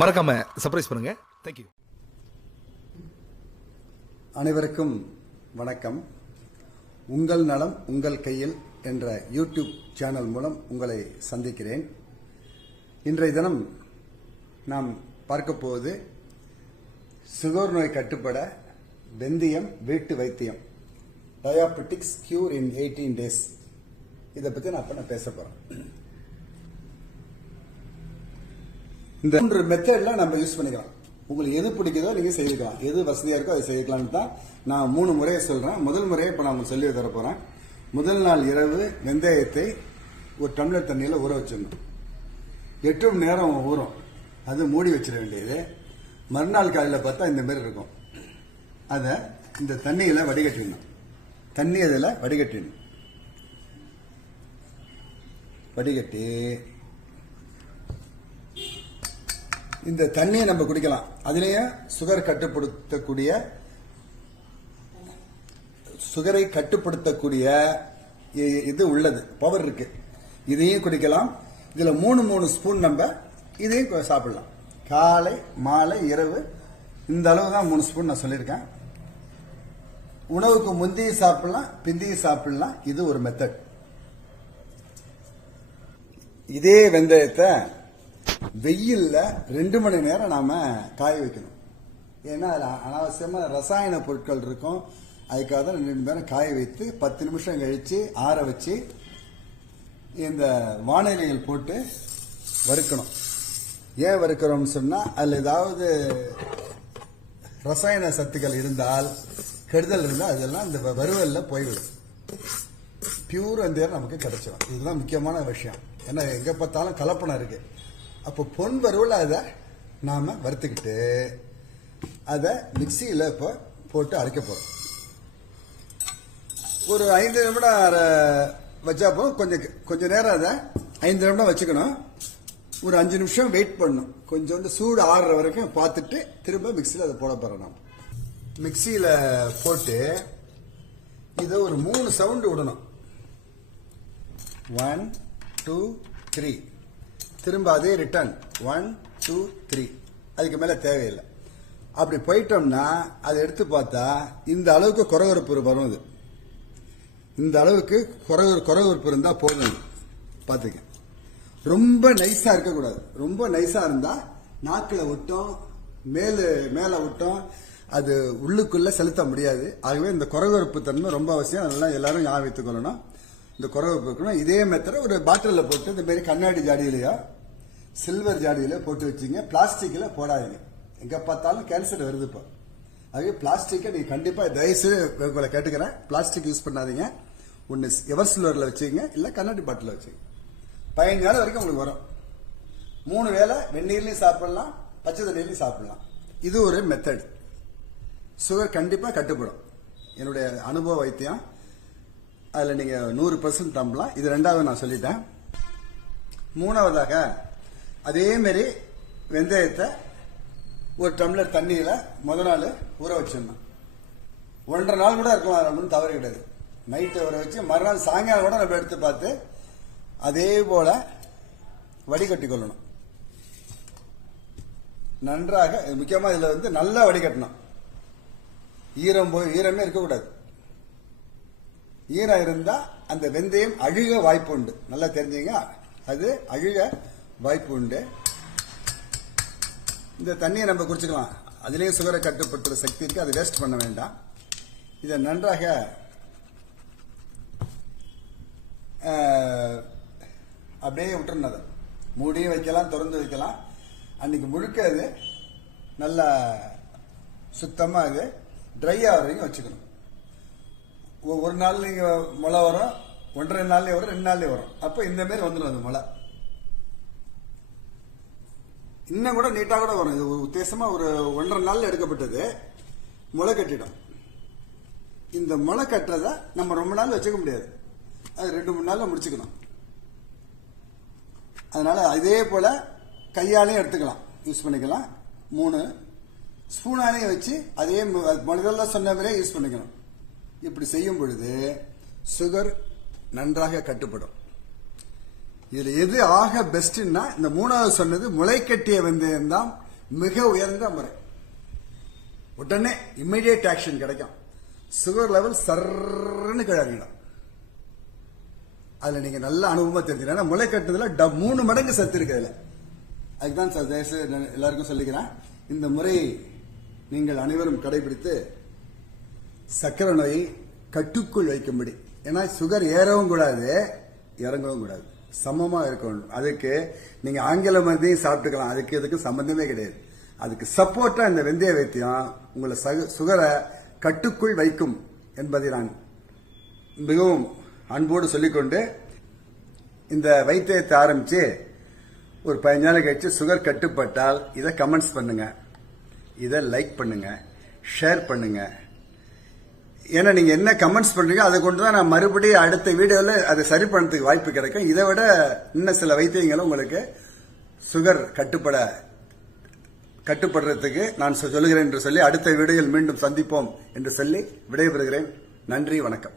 மறக்காம சர்ப்ரைஸ் பண்ணுங்க. தேங்க்யூ. அனைவருக்கும் வணக்கம். உங்கள் நலம் உங்கள் கையில் என்ற யூடியூப் சேனல் மூலம் உங்களை சந்திக்கிறேன். இன்றைய தினம் நாம் பார்க்க போவது சுகர் நோய் கட்டுப்பட வெந்தயம் வீட்டு வைத்தியம், டயாபெட்டிக்ஸ் கியூர் இன் 18 days. இதை பற்றி நான் பேச போறேன். இந்த 3 மெத்தட்ல நம்ம யூஸ் பண்ணிக்கலாம். உங்களுக்கு எது பிடிக்குதோ நீங்க செய்துக்கலாம், எது வசதியா இருக்கோ அதை செய்துக்கலாம்னு தான் நான் 3 முறையை சொல்றேன். முதல் முறையை இப்ப நான் உங்களுக்கு சொல்லி தர போறேன். முதல் நாள் இரவு வெந்தயத்தை ஒரு டம்ளர் தண்ணியில ஊற வச்சிடணும். 8 மணி நேரம் ஊறும், அது மூடி வச்சிட வேண்டியது. மறுநாள் காலையில் பார்த்தா இந்த மாதிரி இருக்கும். அதை இந்த தண்ணியில வடிகட்டிடணும். தண்ணி அதில் வடிகட்டிடணும். வடிகட்டி இந்த தண்ணியை நம்ம குடிக்கலாம். அதுலயே சுகரை கட்டுப்படுத்தக்கூடிய இது உள்ளது, பவர் இருக்கு. இதையும் குடிக்கலாம். இதுல 3 ஸ்பூன் நம்ம இதையும் சாப்பிடலாம். காலை மாலை இரவு இந்த அளவு தான் 3 ஸ்பூன் நான் சொல்லியிருக்கேன். உணவுக்கு முந்தைய சாப்பிடலாம், பிந்திய சாப்பிடலாம். இது ஒரு மெத்தட். இதே வெந்தயத்தை வெயில்ல 2 மணி நேரம் நாம காய வைக்கணும். ஏன்னா அதுல அனாவசியமா ரசாயன பொருட்கள் இருக்கும். அதுக்காக தான் 2 மணி நேரம் காய வைத்து 10 நிமிஷம் கழிச்சு ஆற வச்சு இந்த வானிலையில் போட்டு வறுக்கணும். ஏன் வறுக்கிறோம்னு சொன்னா அதுல ஏதாவது ரசாயன சத்துக்கள் இருந்தால், கெடுதல் இருந்தால் அதெல்லாம் இந்த வறுவல்ல போய்விடும். பியூர் வெந்தயம் நமக்கு கிடைச்சிடும். இதுதான் முக்கியமான விஷயம். ஏன்னா எங்க பார்த்தாலும் கலப்படம் இருக்கு. அப்போ பொன் வறுவல அதை நாம வறுத்துக்கிட்டு அதை மிக்சியில இப்போ போட்டு அரைக்க போறோம். ஒரு 5 நிமிடம் வச்சா கொஞ்ச நேரம் அதை 5 நிமிடம் வச்சுக்கணும். ஒரு 5 நிமிஷம் வெயிட் பண்ணணும். கொஞ்சோண்டு சூடு ஆறுற வரைக்கும் பார்த்துட்டு திரும்ப மிக்சியில் அதை போட போறோம். நாம் மிக்சியில போட்டு இதை ஒரு 3 சவுண்டு விடணும். 1 2 3. திரும்ப அதே ரிட்டர்ன் 1 2 3. அதுக்கு மேல தேவையில்லை. அப்படி போயிட்டோம்னா அதை எடுத்து பார்த்தா இந்த அளவுக்கு குறகுறுப்பு வரும். இது இந்த அளவுக்கு குறகுறுப்பு இருந்தா போதும். பார்த்துக்க, ரொம்ப நைஸா இருக்கக்கூடாது. ரொம்ப நைஸா இருந்தா நாக்கில் விட்டோம், மேல விட்டோம், அது உள்ளுக்குள்ள செலுத்த முடியாது. ஆகவே இந்த குறகுறுப்பு தன்மை ரொம்ப அவசியம். அதெல்லாம் எல்லாரும் ஞாபகம் வைத்துக் கொள்ளணும். இந்த குறகுறுப்பு இருக்கணும். இதே மெத்தட ஒரு பாட்டிலில் போட்டு இந்த மாதிரி கண்ணாடி ஜாடியிலையோ சில்வர் ஜாடியில போட்டு வச்சுங்க. பிளாஸ்டிக்ல போடாதீங்க. எங்க பார்த்தாலும் கேன்சர் வருது இப்போ. ஆகவே பிளாஸ்டிக்கை நீங்க கண்டிப்பா தயவுசெய்து உங்களை கேட்டுக்கிறேன், பிளாஸ்டிக் யூஸ் பண்ணாதீங்க. ஒன்னு எவர் சில்வர்ல வச்சுங்க, இல்ல கண்ணாடி பாட்டில் வச்சுங்க. 15 நாள் வரைக்கும் உங்களுக்கு வரும். 3 வேளை வெந்நீர்லயும் சாப்பிடலாம், பச்சை தண்ணீர்லயும் சாப்பிடலாம். இது ஒரு மெத்தட். சுகர் கண்டிப்பா கட்டுப்படும். என்னுடைய அனுபவ வைத்தியம். அதுல நீங்க 100% நம்பலாம். இது 2வது நான் சொல்லிட்டேன். 3வதாக அதே மாதிரி வெந்தயத்தை ஒரு டம்ளர் தண்ணியில முதல் நாள் ஊற வச்சிடணும். 1.5 நாள் கூட இருக்கலாம், ஒன்றும் தவறு கிடையாது. நைட்டு ஊற வச்சு மறுநாள் சாயங்காலம் கூட நம்ம எடுத்து பார்த்து அதே போல வடிகட்டி கொள்ளணும். நன்றாக, முக்கியமா இதுல நல்லா வடிகட்டணும். ஈரமே இருக்கக்கூடாது. ஈரம் இருந்தா அந்த வெந்தயம் அழுக வாய்ப்பு உண்டு. நல்லா தெரிஞ்சுங்க, அது அழுக வாய்ப்பு உண்டு. இந்த தண்ணியை நம்ம குடிச்சுக்கலாம். அதுலயும் சுகரை கட்டுப்படுத்துற சக்தி இருக்கு. அதை வேஸ்ட் பண்ண வேண்டாம். இதை நன்றாக அப்படியே விட்டுறணும். அதை மூடியும் வைக்கலாம், திறந்து வைக்கலாம். அன்னைக்கு முழுக்க அது நல்லா சுத்தமா அது ட்ரை ஆகிற வரைக்கும் வச்சுக்கணும். ஒரு நாள் நீங்க முளை வரும், 1.5 நாள்லயே வரும், 2 நாள்லயே வரும். அப்ப இந்த மாதிரி வந்துடும் அந்த முளை. இன்னும் கூட நீட்டா கூட வரும். இது உத்தேசமா ஒரு 1.5 நாள்ல எடுக்கப்பட்டது. முளை கட்டிடும். இந்த முளை கட்டுறத நம்ம ரொம்ப நாள் வச்சுக்க முடியாது. அது 2-3 நாள்ல முடிச்சுக்கணும். அதனால இதே போல கையாலையும் எடுத்துக்கலாம், யூஸ் பண்ணிக்கலாம். 3 ஸ்பூனாலையும் வச்சு அதே முதல்ல சொன்ன மாதிரியே யூஸ் பண்ணிக்கணும். இப்படி செய்யும் பொழுது சுகர் நன்றாக கட்டுப்படும். இதுல எது ஆக பெஸ்ட்னா இந்த 3வது சொன்னது முளைக்கட்டிய வெந்தயம் தான் மிக உயர்ந்த முறை. உடனே இம்மிடியேட் ஆக்ஷன் கிடைக்கும். சுகர் லெவல் சர்ன்னு கிளம்பிடும். அதுல நீங்க நல்ல அனுபவமா தெரிஞ்சுக்கலாம். முளை கட்டுறதுல 3 மடங்கு சத்து இருக்கு அதுல. அதுதான் எல்லாருக்கும் சொல்லிக்கிறேன். இந்த முறை நீங்கள் அனைவரும் கடைபிடித்து சக்கரை நோயை கட்டுக்குள் வைக்கும்படி. ஏன்னா சுகர் ஏறவும் கூடாது, இறங்கவும் கூடாது, சமமா இருக்கணும். அதுக்கு நீங்க ஆங்கில மருந்தையும் சாப்பிட்டுக்கலாம். அதுக்கு இதுக்கு சம்பந்தமே கிடையாது. அதுக்கு சப்போர்ட்டா இந்த வெந்தய வைத்தியம் உங்களை சுகரை கட்டுக்குள் வைக்கும் என்பதை நான் மிகவும் அன்போடு சொல்லிக்கொண்டு இந்த வைத்தியத்தை ஆரம்பிச்சு ஒரு 15 நாள் கழிச்சு சுகர் கட்டுப்பட்டால் இதை கமெண்ட்ஸ் பண்ணுங்க, இதை லைக் பண்ணுங்க, ஷேர் பண்ணுங்க. ஏன்னா நீங்க என்ன கமெண்ட்ஸ் பண்றீங்க அதை கொண்டு தான் நான் மறுபடியும் அடுத்த வீடியோவில் அதை சரி பண்ணதுக்கு வாய்ப்பு கிடைக்கும். இதை விட இன்னும் சில வைத்தியங்களும் உங்களுக்கு சுகர் கட்டுப்படுறதுக்கு நான் சொல்லுகிறேன் என்று சொல்லி அடுத்த வீடியோவில் மீண்டும் சந்திப்போம் என்று சொல்லி விடைபெறுகிறேன். நன்றி, வணக்கம்.